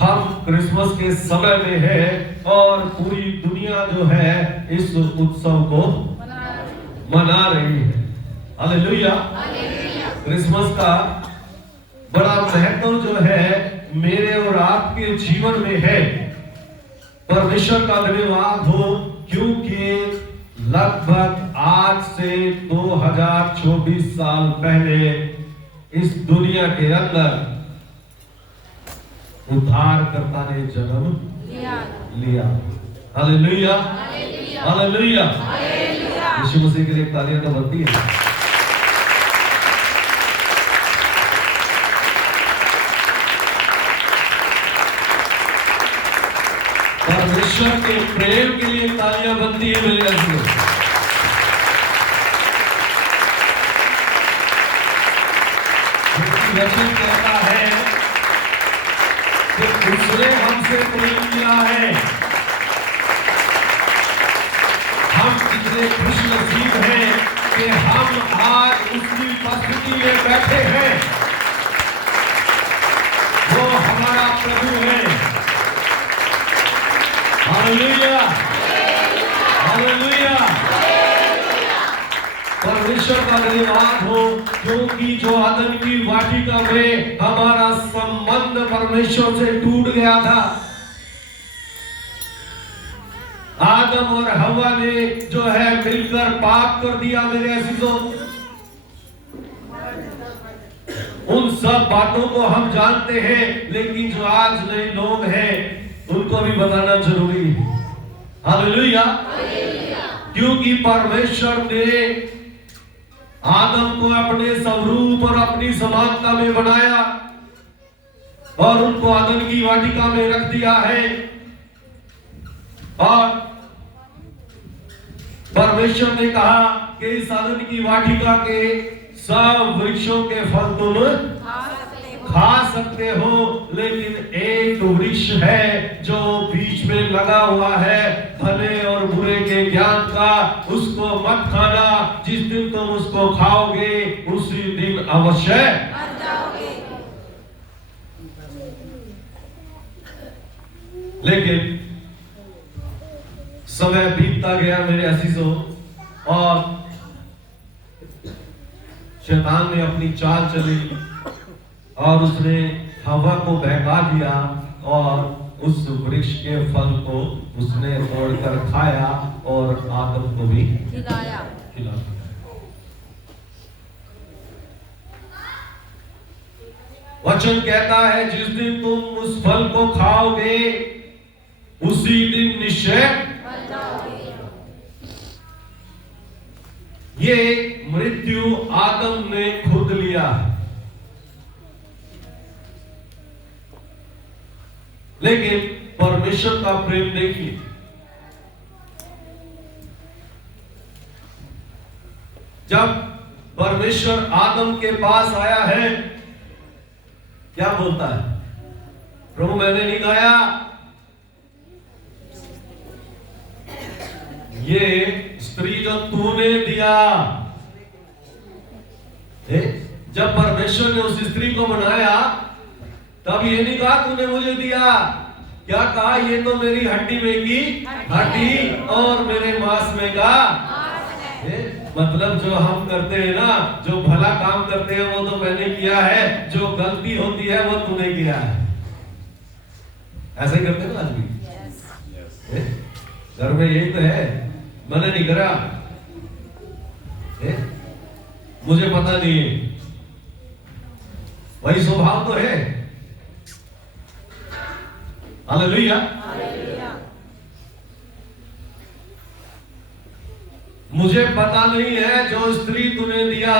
हम क्रिसमस के समय में है और पूरी दुनिया जो है इस उत्सव को मना रही है। हालेलुया। क्रिसमस का बड़ा महत्व जो है मेरे और आपके जीवन में है। परमेश्वर का धन्यवाद हो, क्योंकि लगभग आज से 2024 साल पहले इस दुनिया के अंदर उद्धारकर्ता ने जन्म लिया। Hallelujah, hallelujah. यीशु मसीह के लिए तालियां तो बनती है। परमेश्वर के प्रेम के लिए तालियां बनती है मेरे अजीजों। वचन कहता है कि उसने हमसे प्रेम किया है। हम कितने खुशनसीब हैं कि हम आज उसकी उपस्थिति में बैठे हैं। वो हमारा प्रभु है। Hallelujah, hallelujah. परमेश्वर का धन्यवाद हो, क्योंकि जो आदम की वाटिका में हमारा संबंध परमेश्वर से टूट गया था, आदम और हवा ने जो है मिलकर पाप कर दिया मेरे अजीजों। उन सब बातों को हम जानते हैं, लेकिन जो आज नए लोग हैं उनको भी बताना जरूरी है। हालेलुया। क्योंकि परमेश्वर ने आदम को अपने स्वरूप और अपनी समानता में बनाया और उनको आदम की वाटिका में रख दिया है। और परमेश्वर ने कहा कि इस आदम की वाटिका के सब वृक्षों के फल तुम खा सकते हो, लेकिन एक वृक्ष है जो बीच में लगा हुआ है भले और बुरे के ज्ञान का, उसको मत खाना। जिस दिन तुम उसको खाओगे उसी दिन अवश्य मर जाओगे। लेकिन समय बीतता गया मेरे अजीजों, और शैतान ने अपनी चाल चली और उसने हवा को बहका दिया और उस वृक्ष के फल को उसने तोड़कर खाया और आदम को भी खिलाया। वचन कहता है जिस दिन तुम उस फल को खाओगे उसी दिन निश्चय मर जाओगे। ये मृत्यु आदम ने खुद लिया है, लेकिन परमेश्वर का प्रेम देखिए। जब परमेश्वर आदम के पास आया है, क्या बोलता है? प्रभु मैंने नहीं खाया, ये स्त्री जो तूने दिया। जब परमेश्वर ने उस स्त्री को बनाया तब ये नहीं कहा तूने मुझे दिया, क्या कहा? ये तो मेरी हड्डी में की हड्डी और मेरे मांस में का। मतलब जो हम करते हैं ना, जो भला काम करते हैं वो तो मैंने किया है, जो गलती होती है वो तूने किया है। ऐसे ही करते हैं ना आज भी। घर में यही तो है, मैंने नहीं करा, मुझे पता नहीं है, वही स्वभाव तो है। हालेलुया। मुझे पता नहीं है, जो स्त्री तूने दिया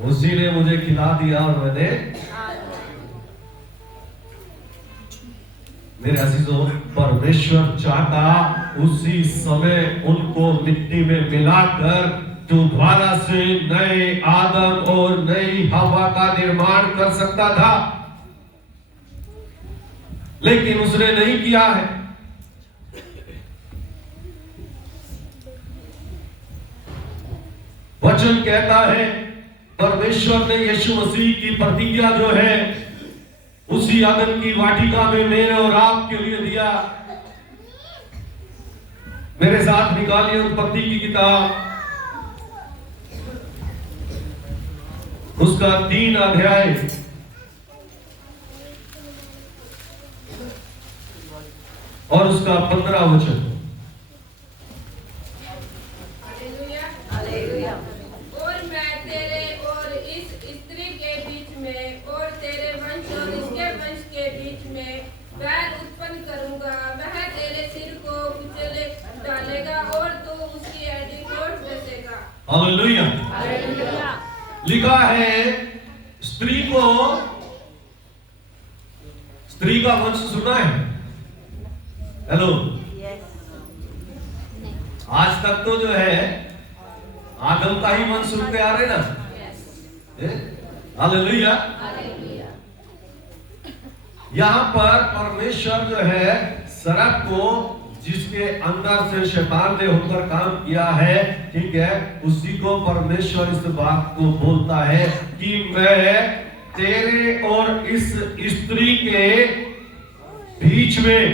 उसी ने मुझे खिला दिया और मैंने। मेरे अजीजों, परमेश्वर चाहता उसी समय उनको मिट्टी में मिलाकर दोबारा से नए आदम और नई हवा का निर्माण कर सकता था, लेकिन उसने नहीं किया है। वचन कहता है परमेश्वर ने यीशु मसीह की प्रतिज्ञा जो है ऐसी आदम की वाटिका में मेरे और आपके लिए दिया। मेरे साथ निकालिए उत्पत्ति की किताब, उसका 3 अध्याय और उसका 15 वचन। और मैं तेरे और इस स्त्री के बीच में और तेरे वंश और इसके वंश के बीच में बैर उत्पन्न करूंगा। वह तेरे सिर को कुचल डालेगा और तू उसकी एड़ी को डसेगा। हालेलुया। लिखा है स्त्री का वंश सुना है? हेलो, आज तक तो जो है आदम का ही वंश सुनते आ रहे ना। हालेलुया। यहाँ पर परमेश्वर जो है सर्प को, जिसके अंदर से शैतान ने होकर काम किया है, ठीक है, उसी को परमेश्वर इस बात को बोलता है कि मैं तेरे और इस स्त्री के बीच में,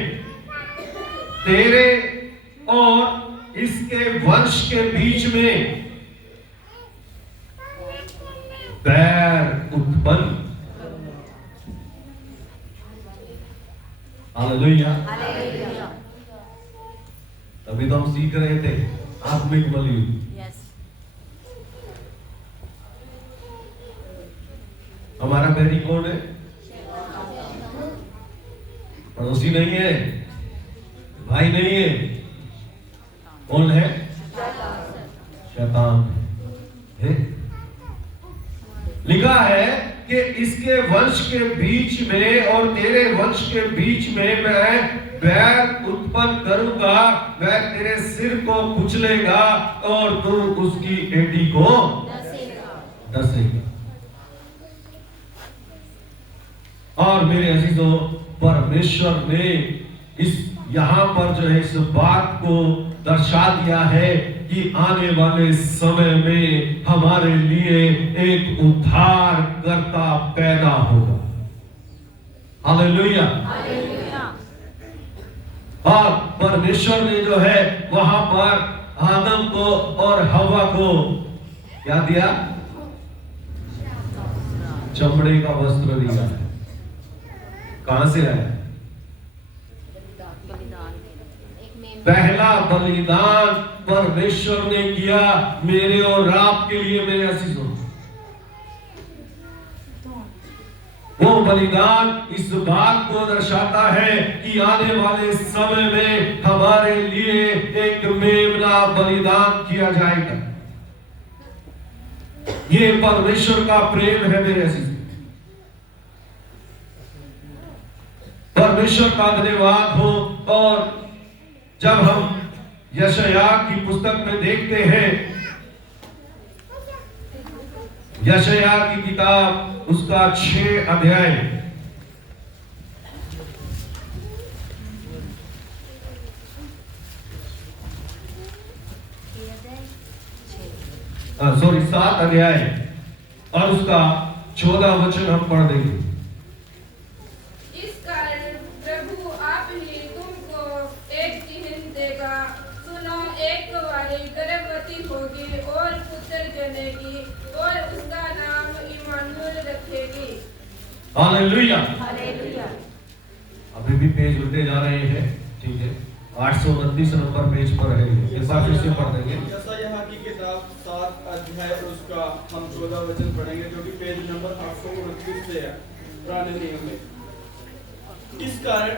तेरे और इसके वंश के बीच में बैर उत्पन्न। हालेलुया। अभी तो हम सीख रहे थे आत्मिक बलि। हमारा बैरी कौन है? पड़ोसी नहीं है, भाई नहीं है, कौन है? शैतान है। लिखा है कि इसके वंश के बीच में और तेरे वंश के बीच में मैं बैर उत्पन्न करूंगा। वह तेरे सिर को कुचलेगा और तू उसकी एड़ी को डसेगा। और मेरे अजीजों, परमेश्वर ने इस यहाँ पर जो है इस बात को दर्शा दिया है कि आने वाले समय में हमारे लिए एक उद्धारकर्ता पैदा होगा। हालेलुया। और परमेश्वर ने जो है वहां पर आदम को और हवा को क्या दिया? चमड़े का वस्त्र दिया है। कहां से आया? पहला बलिदान परमेश्वर ने किया मेरे और आपके लिए। मेरे अजीजों, वो बलिदान इस बात को दर्शाता है कि आने वाले समय में हमारे लिए एक मेमना बलिदान किया जाएगा। ये परमेश्वर का प्रेम है मेरे अजीज। परमेश्वर का धन्यवाद हो। और जब हम यशायाह की पुस्तक में देखते हैं, यशायाह की किताब उसका 6 अध्याय, सॉरी 7 अध्याय और उसका 14 वचन हम पढ़ देंगे। इस कारण प्रभु आप ही तुमको एक चिन्ह देगा। सुनो, एक कुंवारी गर्भवती होगी और पुत्र जनेगी और उसका नाम इम्मानुएल रखेगी। हालेलुया। अभी भी पेज उल्टे जा रहे हैं, ठीक है। 829 नंबर पेज पर है। एक बार फिर से पढ़ देंगे। यशायाह की किताब 7 अध्याय उसका हम 14 वचन पढ़ेंगे, जो कि पेज नंबर 829 से है पुराने नियम में। इस कारण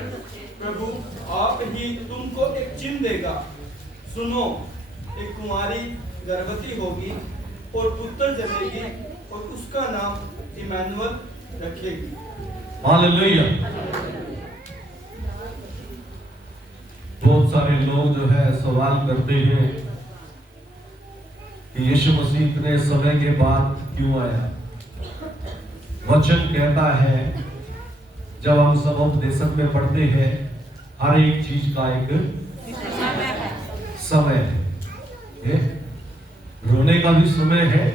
प्रभु आप ही तुमको एक चिन्ह देगा। सुनो, एक कुंवारी गर्भवती होगी और पुत्र जनेगी और उसका नाम इम्मानुएल रखेगी। हालेलुया। बहुत सारे लोग जो है सवाल करते हैं कि यीशु मसीह इतने समय के बाद क्यों आया। वचन कहता है, जब हम सब उपदेशक में पढ़ते हैं, हर एक चीज का एक समय है। रोने का भी समय है,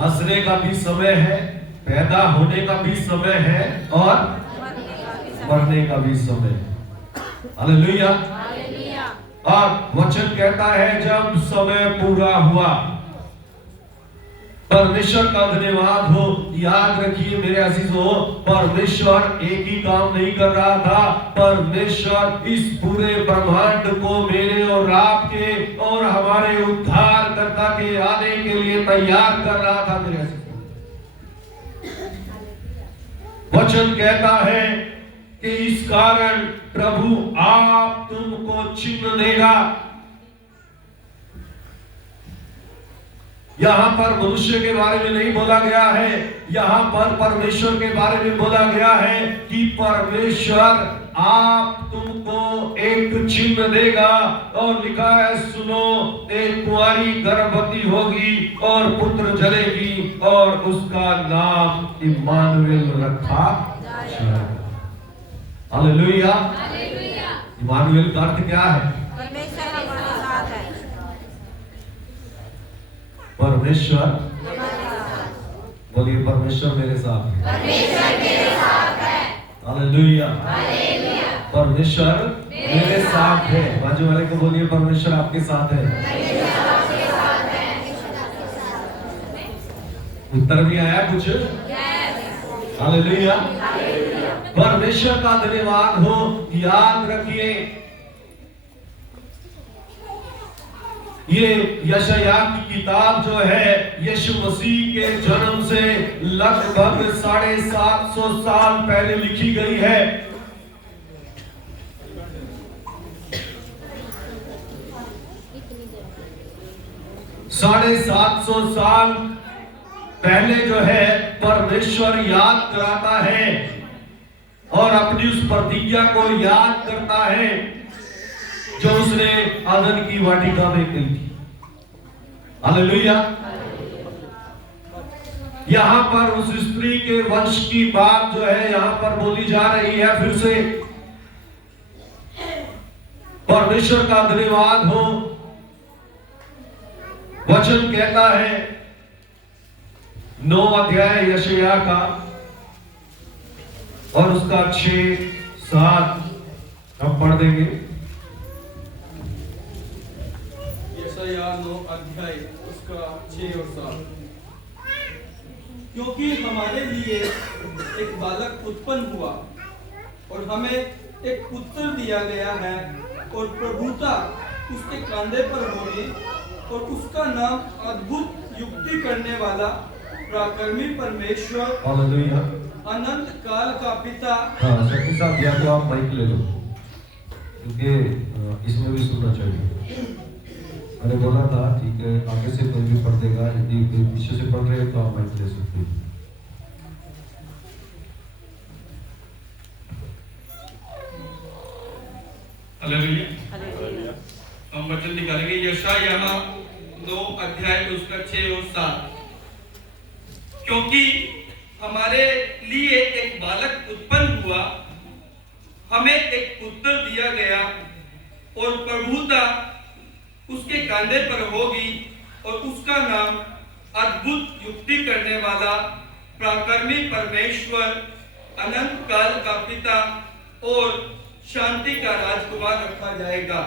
हंसने का भी समय है, पैदा होने का भी समय है और मरने का भी समय। हालेलुया। और वचन कहता है जब समय पूरा हुआ, परमेश्वर का धन्यवाद हो। याद रखिए मेरे अजीजों, परमेश्वर एक ही काम नहीं कर रहा था। परमेश्वर इस पूरे ब्रह्मांड को मेरे और आपके और हमारे उद्धारकर्ता के आने के लिए तैयार कर रहा था मेरे अजीजों। वचन कहता है कि इस कारण प्रभु आप तुमको चिन्ह देगा। यहां पर मनुष्य के बारे में नहीं बोला गया है, यहां पर परमेश्वर के बारे में बोला गया है कि परमेश्वर आप तुमको एक चिन्ह देगा। और लिखा है, सुनो, एक कुंवारी गर्भवती होगी और पुत्र जनेगी और उसका नाम इम्मानुएल रखा जाएगा। हालेलुया। इम्मानुएल का अर्थ क्या है? परमेश्वर हमारे साथ है। परमेश्वर, बोलिए परमेश्वर मेरे साथ है। परमेश्वर मेरे साथ है। हालेलुया। परमेश्वर मेरे साथ है। बाजू वाले को बोलिए परमेश्वर आपके साथ है। उत्तर भी आया कुछ? हालेलुया। परमेश्वर का धन्यवाद हो। याद रखिए, ये यशायाह की किताब जो है यीशु मसीह के जन्म से लगभग 750 साल पहले लिखी गई है। साढ़े 750 साल पहले जो है परमेश्वर याद कराता है और अपनी उस प्रतिज्ञा को याद करता है जो उसने आदन की वाटिका में की थी। हालेलुया। यहां पर उस स्त्री के वंश की बात जो है यहां पर बोली जा रही है। फिर से परमेश्वर का धन्यवाद हो। वचन कहता है 9 अध्याय यशायाह का और उसका 6-7 हम पढ़ देंगे। यशायाह 9 अध्याय उसका 6 और 7। क्योंकि हमारे लिए एक बालक उत्पन्न हुआ और हमें एक पुत्र दिया गया है और प्रभुता उसके कंधे पर होगी और उसका नाम अद्भुत युक्ति करने वाला, पराक्रमी परमेश्वर, हालेलुया, अनंत काल का पिता। हाँ शक्ति साहब, या तो आप माइक ले लो क्योंकि इसमें भी सुनना चाहिए। मैंने बोला था ठीक है, आगे से कोई भी पढ़ देगा, यदि पीछे से पढ़ रहे हो तो आप माइक ले सकते हो। हालेलुया। हम वचन निकालेंगे यशायाह 9 अध्याय उसका 6 और 7। क्योंकि हमारे लिए एक बालक उत्पन्न हुआ, हमें एक पुत्र दिया गया और प्रभुता उसके कंधे पर होगी और उसका नाम अद्भुत युक्ति करने वाला, पराक्रमी परमेश्वर, अनंत काल का पिता और शांति का राजकुमार रखा जाएगा।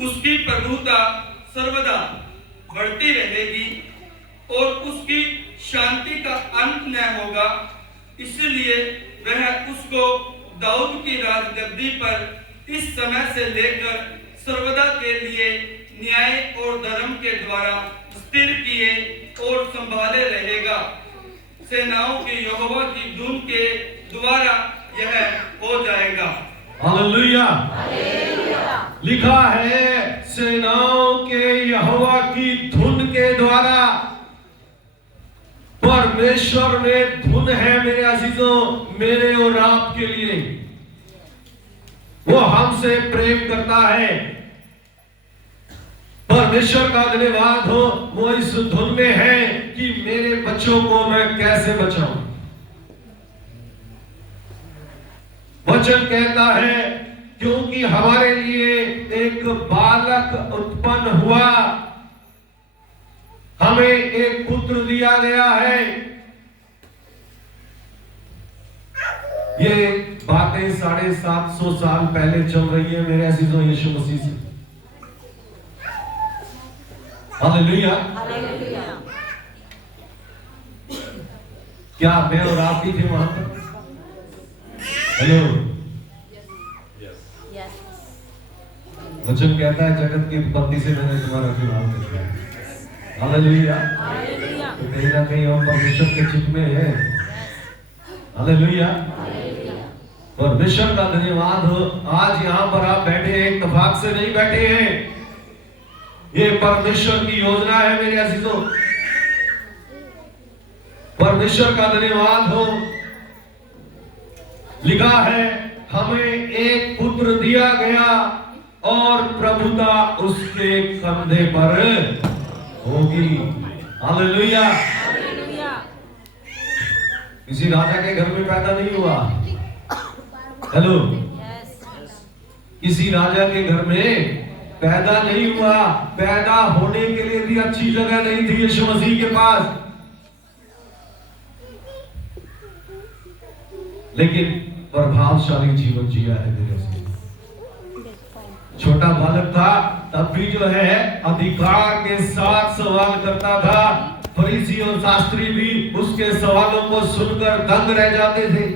उसकी प्रभुता सर्वदा बढ़ती रहेगी और उसकी शांति का अंत न होगा। इसलिए वह उसको दाऊद की राजगद्दी पर इस समय से लेकर सर्वदा के लिए न्याय और धर्म के द्वारा स्थिर किए और संभाले रहेगा। सेनाओं के यहोवा की धुन के द्वारा यह हो जाएगा। हालेलुया। लिखा है सेनाओं के यहोवा की धुन के द्वारा। परमेश्वर में धुन है मेरे अजीजों, मेरे और आपके लिए। वो हमसे प्रेम करता है। परमेश्वर का धन्यवाद हो, वो इस धुन में है कि मेरे बच्चों को मैं कैसे बचाऊं। वचन कहता है क्योंकि हमारे लिए एक बालक उत्पन्न हुआ, हमें एक पुत्र दिया गया है। ये बातें 750 साल पहले चल रही है मेरे अजीजों यीशु मसीह से। हालेलुया। हालेलुया। क्या मैं और आप भी थे वहां पर? हेलो। यस। वचन कहता है जगत की उत्पत्ति से मैंने तुम्हारा चुनाव कर लिया है। हालेलुया। हालेलुया। तो कहीं ना कहीं हम परमेश्वर के चित्त में है। हालेलुया। परमेश्वर का धन्यवाद हो। आज यहाँ पर आप बैठे हैं, इत्तेफाक से नहीं बैठे हैं। ये परमेश्वर की योजना है मेरे अजीजों। परमेश्वर का धन्यवाद हो। लिखा है हमें एक पुत्र दिया गया और प्रभुता उसके कंधे पर होगी। हालेलुया। हालेलुया। किसी राजा के घर में पैदा नहीं हुआ। हेलो। यस। किसी राजा के घर में पैदा नहीं हुआ। पैदा होने के लिए भी अच्छी जगह नहीं थी यीशु मसीह के पास, लेकिन प्रभावशाली जीवन जिया है मेरे से। छोटा बालक था तब भी जो है अधिकार के साथ सवाल करता था। फरीसी और शास्त्री भी उसके सवालों को सुनकर दंग रह जाते थे।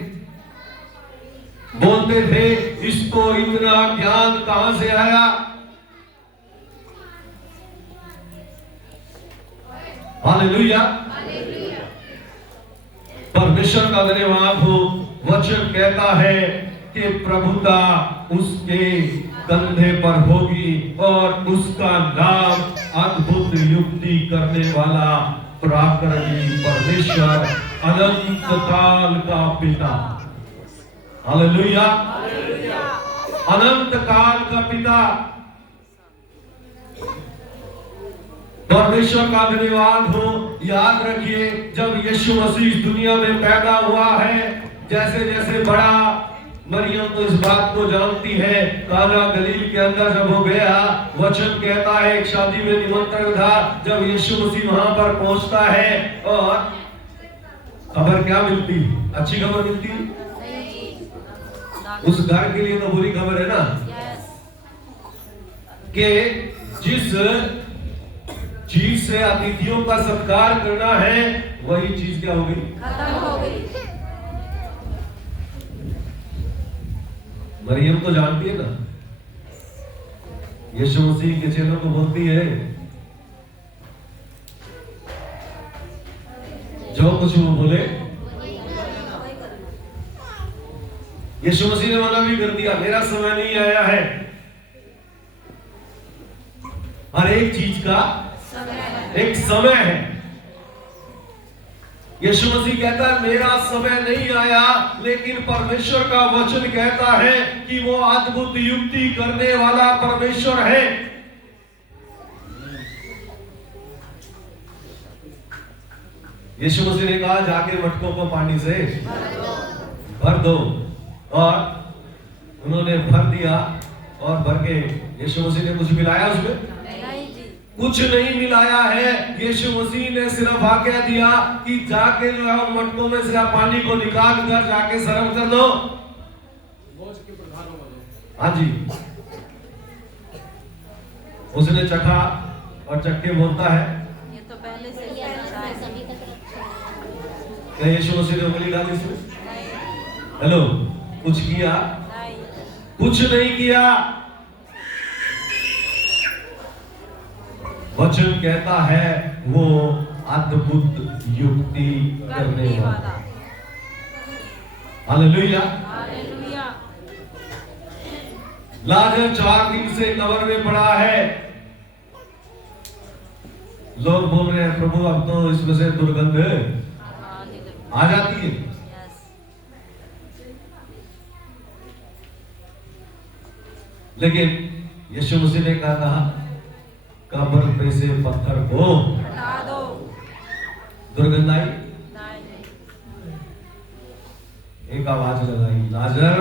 बोलते थे इसको इतना ज्ञान कहां से आया। हालेलुया। परमेश्वर का धन्यवाद हो। वचन कहता है कि प्रभुता उसके कंधे पर होगी और उसका नाम अद्भुत युक्ति करने वाला, पराक्रमी परमेश्वर, अनंत काल का पिता। हालेलुया। अनंत काल का पिता परमेश्वर का धन्यवाद हो। याद रखिए जब यीशु मसीह इस दुनिया में पैदा हुआ है, जैसे जैसे बड़ा, मरियम तो इस बात को जानती है, काना गलील के अंदर जब हो गया, वचन कहता है एक शादी में निमंत्रण था, जब यीशु मसीह वहां पर पहुंचता है और खबर क्या मिलती, अच्छी खबर मिलती, उस घर के लिए तो बुरी खबर है ना, कि जिस चीज से अतिथियों का सत्कार करना है वही चीज क्या हो गई, खत्म हो गई। मरियम तो जानती है ना, यीशु मसीह के चेलों को बोलती है जो कुछ वो बोले। यीशु मसीह ने मना भी कर दिया, मेरा समय नहीं आया है। हर एक चीज का एक समय है। यीशु मसीह कहता है मेरा समय नहीं आया, लेकिन परमेश्वर का वचन कहता है कि वो अद्भुत युक्ति करने वाला परमेश्वर है। यीशु मसीह ने कहा जाके मटकों को पानी से भर दो, और उन्होंने भर दिया, और भर के यीशु मसीह ने कुछ मिलाया उसमें? कुछ नहीं मिलाया है। यीशु मसीह ने सिर्फ आज्ञा दिया कि जाके जो है उन मटकों में से पानी को निकाल कर जाके सर्व कर दो। हाँ जी। उसने चखा और चख के बोलता है, ये तो पहले से क्या यीशु मसीह ने उंगली डाली इसमें? हेलो, कुछ किया? कुछ नहीं किया। वचन कहता है वो अद्भुत युक्ति करने वाला। हालेलुया। हालेलुया। लाजर 4 दिन से कब्र में पड़ा है। लोग बोल रहे हैं प्रभु अब तो इसमें से दुर्गंध आ जाती है। लेकिन यीशु मसीह ने कहा कब्र पे से पत्थर को हटा दो। दुर्गंध आई? एक आवाज लगाई, लाजर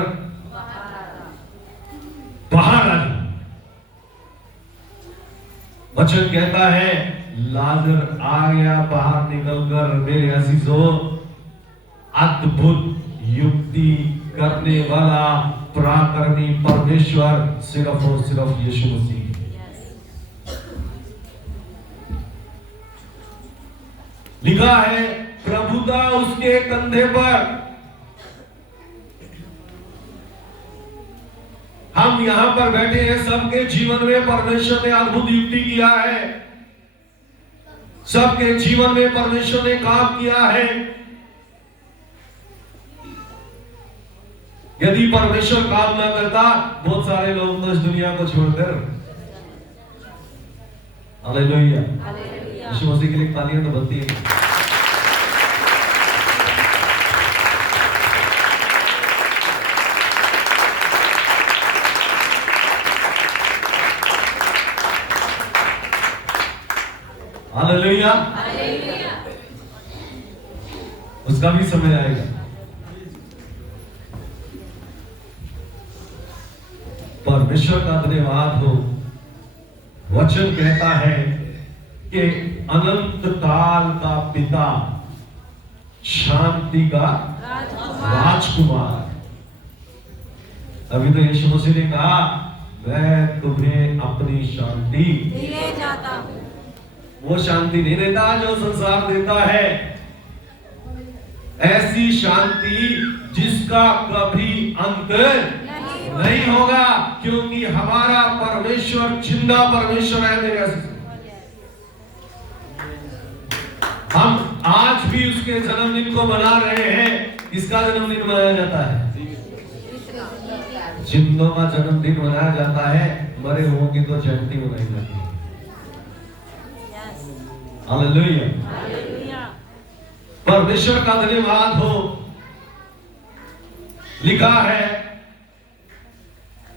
बाहर आ जा। वचन कहता है लाजर आ गया बाहर निकलकर। मेरे अजीजों, अद्भुत युक्ति करने वाला पराक्रमी परमेश्वर सिर्फ और सिर्फ यीशु मसीह। लिखा है प्रभुता उसके कंधे पर। हम यहां पर बैठे हैं, सबके जीवन में परमेश्वर ने अद्भुत युक्ति किया है, सबके जीवन में परमेश्वर ने काम किया है। यदि परमेश्वर काम ना करता, बहुत सारे लोग तो इस दुनिया को छोड़कर। हालेलुया, यीशु मसीह के लिए तालियां तो बनती है। हालेलुया, उसका भी समय आएगा। परमेश्वर का धन्यवाद हो। वचन कहता है कि अनंत काल का पिता, शांति का राजकुमार। अभी तो यीशु मसीह ने कहा, मैं तुम्हें अपनी शांति दिए जाता हूं। वो शांति नहीं देता जो संसार देता है, ऐसी शांति जिसका कभी अंत नहीं होगा, क्योंकि हमारा परमेश्वर जिंदा परमेश्वर है। मेरे हम आज भी उसके जन्मदिन को मना रहे हैं। किसका जन्मदिन मनाया जाता है? जिंदों का जन्मदिन मनाया जाता है, मरे हुओं की तो जयंती मनाई जाती है। हालेलुया, परमेश्वर का धन्यवाद हो। लिखा है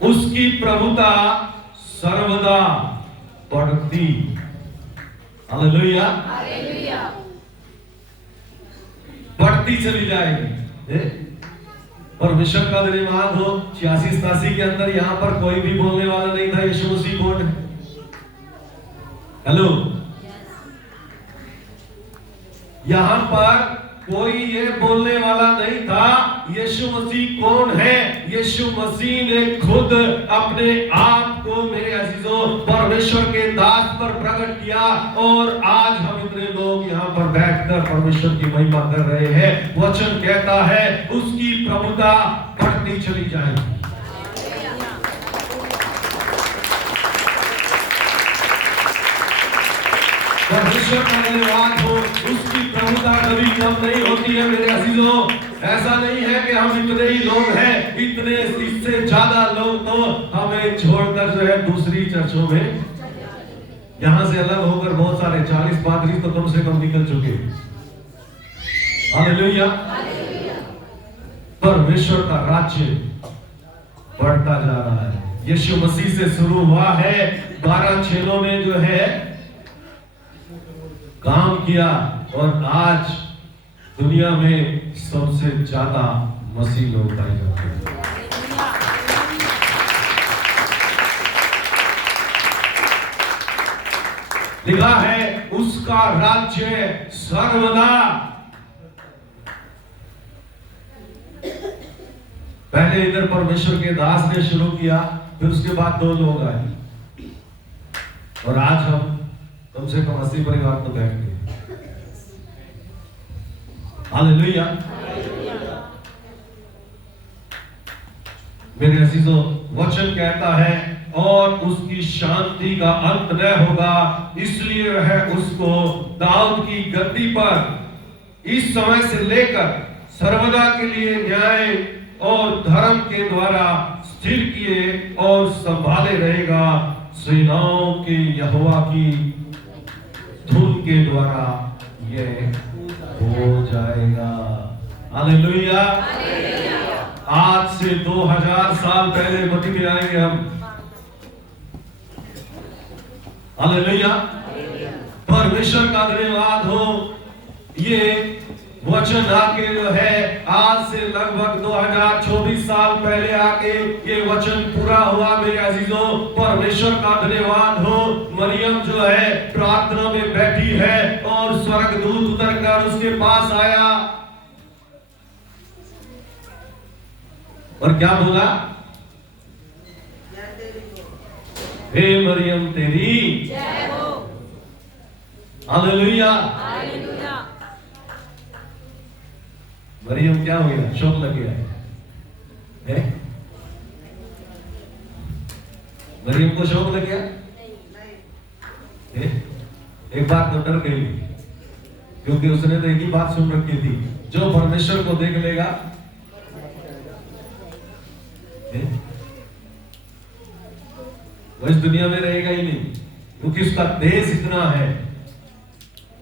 उसकी प्रभुता सर्वदा बढ़ती। हालेलुया, बढ़ती चली जाएगी। परमेश्वर का धन्यवाद हो। 86-87 के अंदर यहां पर कोई भी बोलने वाला नहीं था यीशु मसीह कौन है। हेलो, यहां पर कोई ये बोलने वाला नहीं था यीशु मसीह कौन है। यीशु मसीह ने खुद अपने आप को मेरे अजीजों परमेश्वर के दास पर प्रकट किया, और आज हम इतने लोग यहाँ पर बैठकर परमेश्वर की महिमा कर रहे हैं। वचन कहता है उसकी प्रभुता बढ़ती चली जाएगी। परमेश्वर का धन्यवाद हो। उसकी प्रभुता कभी कम नहीं होती है मेरे अजीजों। ऐसा नहीं है कि हम इतने ही लोग हैं, इतने इससे ज्यादा लोग तो हमें छोड़कर जो है दूसरी चर्चों में, यहां से अलग होकर बहुत सारे 40 पादरी तो कम से कम निकल चुके। हालेलुया, परमेश्वर का राज्य बढ़ता जा रहा है। यीशु मसीह से शुरू हुआ है, 12 चेलों ने जो है काम किया, और आज दुनिया में सबसे ज्यादा मसीह लोग पाए जाते हैं। लिखा है उसका राज्य सर्वदा। पहले इधर परमेश्वर के दास ने शुरू किया, फिर उसके बाद 2 लोग आए, और आज हम कम से कम 80 परिवार तो बैठ गए। हालेलुया, मेरे अजीजों, वचन कहता है और उसकी शांति का अंत न होगा, इसलिए वह उसको दाऊद की गद्दी पर इस समय से लेकर सर्वदा के लिए न्याय और धर्म के द्वारा स्थिर किए और संभाले रहेगा। सेनाओं के यहोवा की धुन के द्वारा यह हो जाएगा। हालेलुया, आज से 2000 साल पहले मती में आएंगे हम। हालेलुया, परमेश्वर का धन्यवाद हो। ये वचन आके जो है आज से लगभग 2024 साल पहले आके ये वचन पूरा हुआ। मेरे अजीजों, परमेश्वर का धन्यवाद हो। मरियम जो है प्रार्थना में बैठी है और स्वर्गदूत उतरकर उसके पास आया। और क्या बोला? हे मरियम तेरी जय हो। हालेलुया। हालेलुया। मरियम क्या हो गया? शौक लग गया है? मरियम को शौक लग गया? एक बार तो डर गई, क्योंकि उसने तो एक ही बात सुन रखी थी, जो परमेश्वर को देख लेगा वो इस दुनिया में रहेगा ही नहीं, क्योंकि उसका देश इतना है।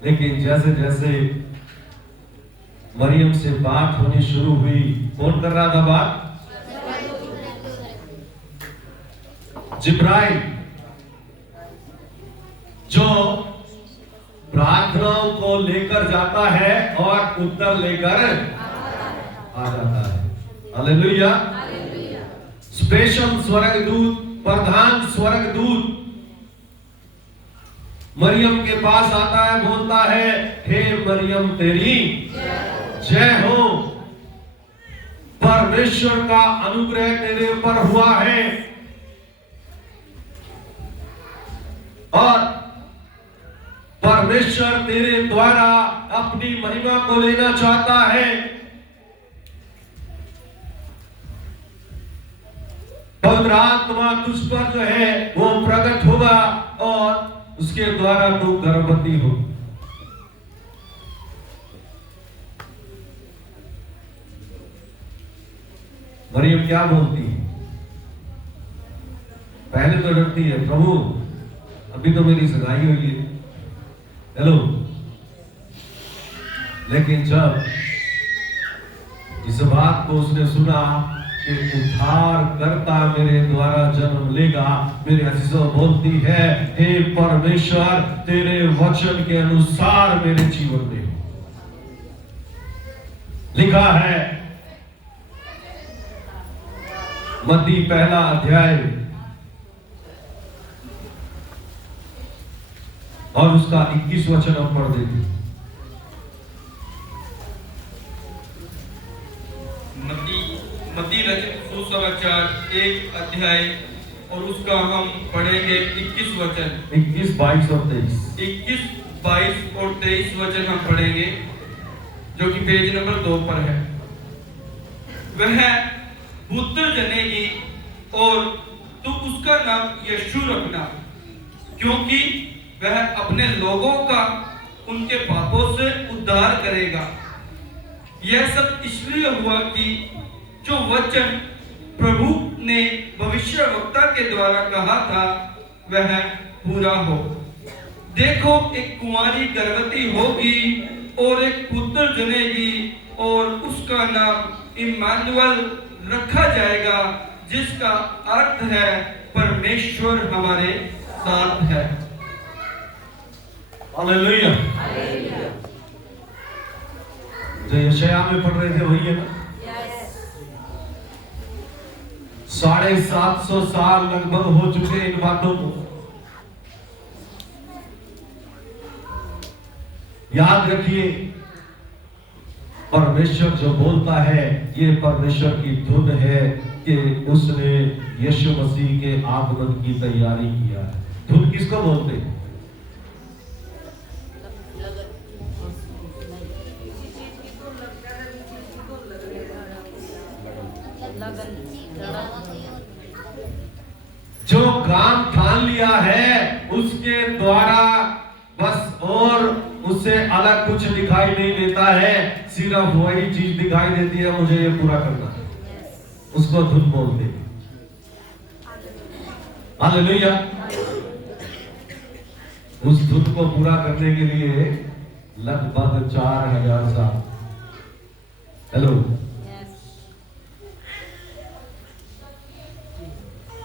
लेकिन जैसे जैसे मरियम से बात होनी शुरू हुई, कौन कर रहा था बात? जिब्राइल, जो प्रार्थनाओं को लेकर जाता है और उत्तर लेकर आ जाता है। हालेलुया। स्पेशल स्वर्गदूत, प्रधान स्वर्गदूत मरियम के पास आता है, बोलता है, हे मरियम तेरी जय हो, परमेश्वर का अनुग्रह तेरे ऊपर हुआ है और परमेश्वर तेरे द्वारा अपनी महिमा को लेना चाहता है। पवित्र आत्मा तुझ पर जो है वो प्रकट होगा और उसके द्वारा तू गर्भवती हो। मरियम क्या बोलती है? पहले तो डरती है, प्रभु अभी तो मेरी सगाई हुई है, हेलो। लेकिन जब इस बात को उसने सुना कि उद्धार करता मेरे द्वारा जन्म लेगा, मेरी हसीसो बोलती है, हे परमेश्वर तेरे वचन के अनुसार मेरे जीवन में हो। लिखा है मत्ती पहला अध्याय और उसका 21 वचन हम पढ़ देते। मत्ती रचित सुसमाचार 1 अध्याय और उसका हम पढ़ेंगे 21 वचन, 21, 22 और 23। 21, 22 और 23 वचन हम पढ़ेंगे, जो कि पेज नंबर 2 पर है। वह पुत्र जनेगी और तू उसका नाम यीशु रखना, क्योंकि वह अपने लोगों का उनके पापों से उद्धार करेगा। यह सब इसलिए हुआ कि जो वचन प्रभु ने भविष्यवक्ता के द्वारा कहा था वह पूरा हो। देखो, एक कुंवारी गर्भवती होगी और एक पुत्र जनेगी और उसका नाम इम्मानुएल रखा जाएगा, जिसका अर्थ है परमेश्वर हमारे साथ है। हालेलुया। जो यशाया में पढ़ रहे थे वही है ना? 750 साल लगभग हो चुके इन बातों को। याद रखिए, परमेश्वर जो बोलता है ये परमेश्वर की धुन है कि उसने यीशु मसीह के आगमन की तैयारी किया है। धुन किसको बोलते हैं? जो काम ठान लिया है उसके द्वारा बस, और उससे अलग कुछ दिखाई नहीं देता है, सिर्फ वही चीज दिखाई देती है, मुझे ये पूरा करना है, उसको धुन बोलते हैं। हालेलुया। उस धुन को पूरा करने के लिए लगभग 4000 साल। हेलो।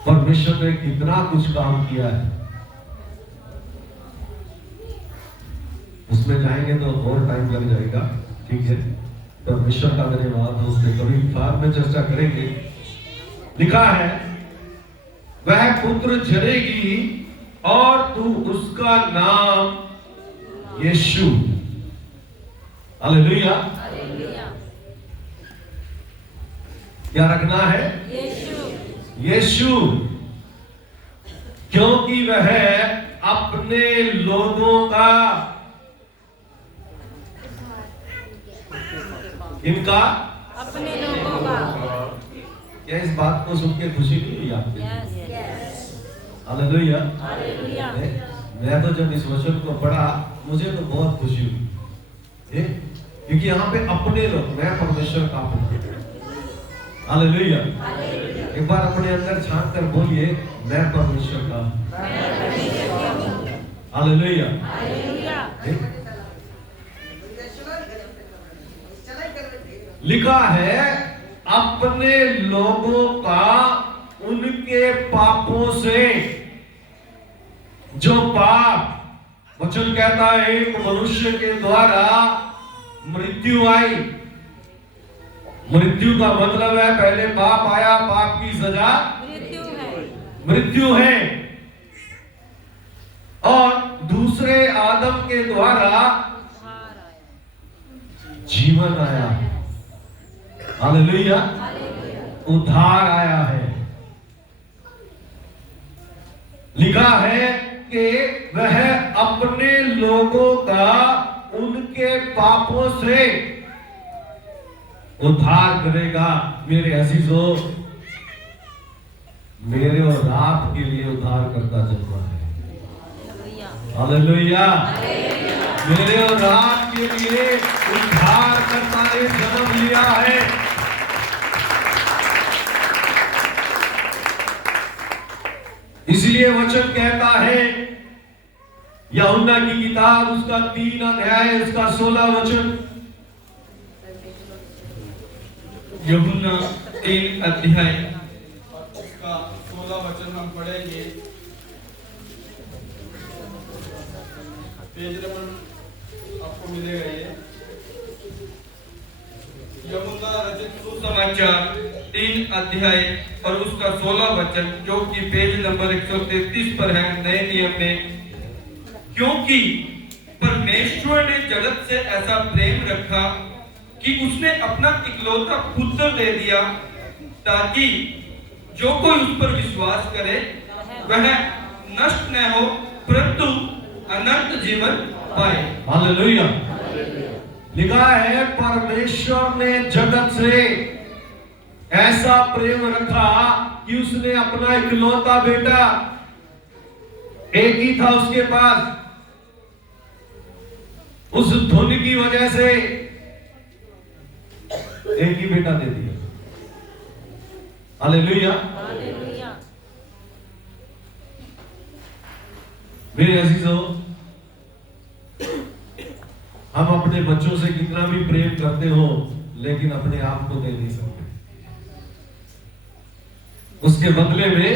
परमेश्वर ने कितना कुछ काम किया है, उसमें जाएंगे तो और टाइम लग जाएगा, ठीक है। परमेश्वर का धन्यवाद, उसने कभी बाद में चर्चा करेंगे। लिखा है वह पुत्र जनेगी और तू उसका नाम यीशु। हालेलुया। क्या रखना है? यीशु। यीशु, क्योंकि वह अपने लोगों का, इनका, अपने लोगों का। क्या इस बात को सुन के खुशी नहीं हुई आपको? यस। हालेलुया। हालेलुया। मैं तो जब इस वचन को पढ़ा मुझे तो बहुत खुशी हुई, क्योंकि यहाँ पे अपने लोग, मैं परमेश्वर का अपना। हालेलुया। एक बार अपने अंदर झांक कर बोलिए, मैं परमेश्वर का। हालेलुया। लिखा है अपने लोगों का उनके पापों से। जो पाप, वचन कहता है एक मनुष्य के द्वारा मृत्यु आई। मृत्यु का मतलब है पहले पाप आया, पाप की सजा मृत्यु है। मृत्यु है, और दूसरे आदम के द्वारा जीवन आया। हालेलुया। उद्धार आया है। लिखा है कि वह अपने लोगों का उनके पापों से उद्धार करेगा। मेरे अजीजों, मेरे और आप के लिए उद्धार करता जन्मा है। हालेलुया। मेरे और आप के लिए उद्धार करता ने जन्म लिया है। इसलिए वचन कहता है, यूहन्ना की किताब उसका 3 अध्याय उसका 16 वचन, यूहन्ना 3 अध्याय उसका 16 वचन हम पढ़ेंगे। पेज नंबर आपको मिलेगा ये। यूहन्ना रचित सुसमाचार 3 अध्याय और उसका 16 वचन, जो कि पेज नंबर 133 पर है नए नियम में। क्योंकि परमेश्वर ने जगत से ऐसा प्रेम रखा कि उसने अपना इकलौता पुत्र दे दिया, ताकि जो कोई उस पर विश्वास करे वह नष्ट न हो परंतु अनंत जीवन पाए। हालेलुया। लिखा है परमेश्वर ने जगत से ऐसा प्रेम रखा कि उसने अपना इकलौता बेटा, एक ही था उसके पास, उस धुन की वजह से एक ही बेटा दे दिया। हालेलुया। मेरे अजीजों, हम अपने बच्चों से कितना भी प्रेम करते हो, लेकिन अपने आप को दे नहीं सकते। उसके बदले में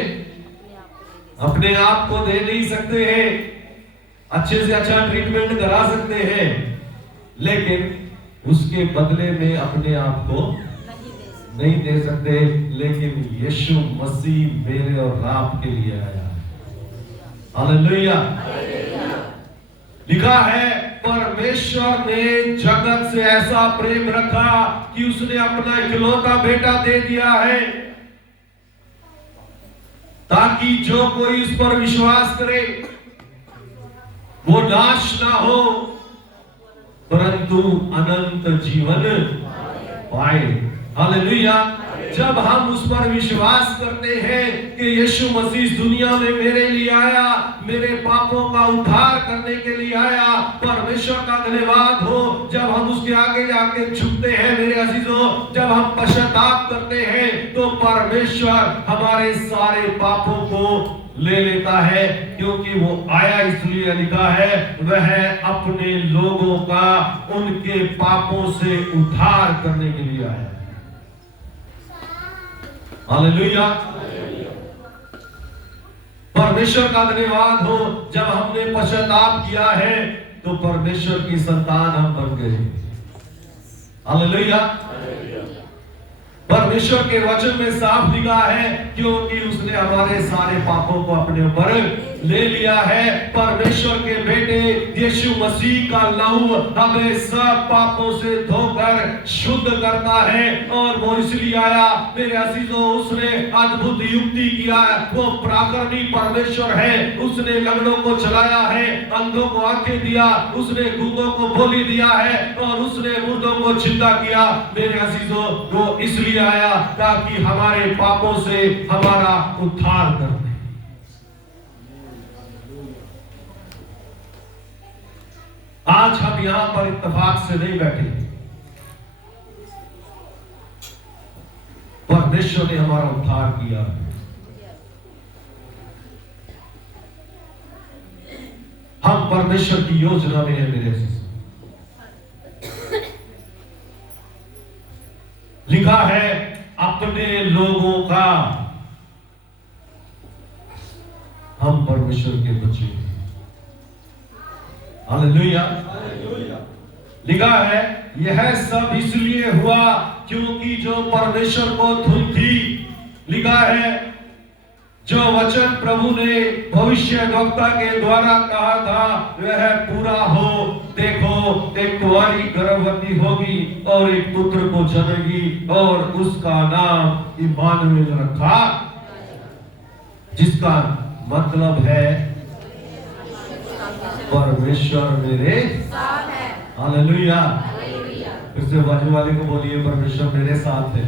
अपने आप को दे नहीं सकते हैं। अच्छे से अच्छा ट्रीटमेंट करा सकते हैं, लेकिन उसके बदले में अपने आप को नहीं दे सकते। लेकिन यीशु मसीह मेरे और आपके लिए आया। हालेलुया। लिखा है परमेश्वर ने जगत से ऐसा प्रेम रखा कि उसने अपना इकलौता बेटा दे दिया है, ताकि जो कोई इस पर विश्वास करे वो नाश ना हो परंतु अनंत जीवन पाए। हालेलुया। जब हम उस पर विश्वास करते हैं कि यीशु मसीह इस दुनिया में मेरे लिए आया, मेरे पापों का उद्धार करने के लिए आया, परमेश्वर का धन्यवाद हो। जब हम उसके आगे जाके झुकते हैं मेरे अजीजों, जब हम पश्चाताप करते हैं, तो परमेश्वर हमारे सारे पापों को ले लेता है, क्योंकि वो आया इसलिए, लिखा है वह अपने लोगों का उनके पापों से उद्धार करने के लिए आया। हालेलुया। परमेश्वर का धन्यवाद हो। जब हमने पश्चाताप किया है तो परमेश्वर की संतान हम बन गए। हालेलुया। परमेश्वर के वचन में साफ लिखा है, क्योंकि उसने हमारे सारे पापों को अपने ऊपर ले लिया है। परमेश्वर के बेटे यीशु मसीह का लहू हमें सब पापों से धोकर शुद्ध करता है, और वो इसलिए आया मेरे अजीजों, उसने अद्भुत युक्ति किया। वो पराक्रमी परमेश्वर है। उसने लंगड़ों को चलाया है, अंधों को आंखें दिया, उसने गूंगों को बोली दिया है, और उसने मुर्दों को जिंदा किया। मेरे अजीजों, वो इसलिए आया ताकि हमारे पापों से हमारा उद्धार कर दे। आज हम यहां पर इत्तेफाक से नहीं बैठे, परमेश्वर ने हमारा उद्धार किया है। हम परमेश्वर की योजना में है। मेरे से लिखा है अपने लोगों का, हम परमेश्वर के बच्चे हैं। हालेलुया। लिखा है यह सब इसलिए हुआ क्योंकि जो परमेश्वर को धुन थी। लिखा है जो वचन प्रभु ने भविष्यद्वक्ता के द्वारा कहा था वह पूरा हो। देखो, एक कुंवारी गर्भवती होगी और एक पुत्र को जनेगी, और उसका नाम इम्मानुएल रखा, जिसका मतलब है परमेश्वर मेरे साथ है। हालेलुया। फिर से बाजू वाले को बोलिए, परमेश्वर मेरे साथ है।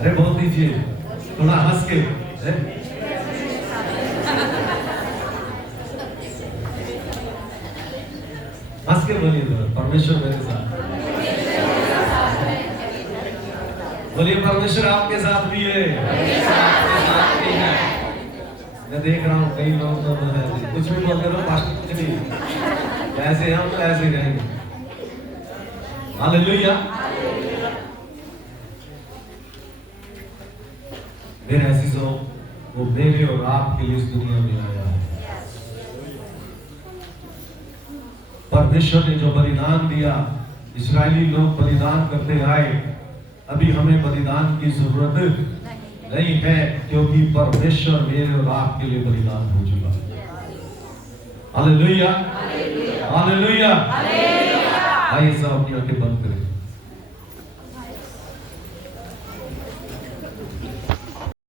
अरे बोल दीजिए थोड़ा हंस के। हंस के बोलिए, परमेश्वर मेरे साथ। बोलिए परमेश्वर आपके साथ भी है। मैं देख रहा हूँ कई लोग तो कुछ भी बोलते रहो, पास्टर कुछ नहीं, ऐसे हम तो ऐसे ही रहेंगे। हालेलुया। मेरे अजीजों, वो मेरे और आपके लिए इस दुनिया में आया है। परमेश्वर ने जो बलिदान दिया, इस्राएली लोग बलिदान करते आए, अभी हमें बलिदान की जरूरत नहीं है, क्योंकि परमेश्वर मेरे और आपके लिए बलिदान हो चुका है। Hallelujah, hallelujah. आइए सब अपनी आंखें बंद करें।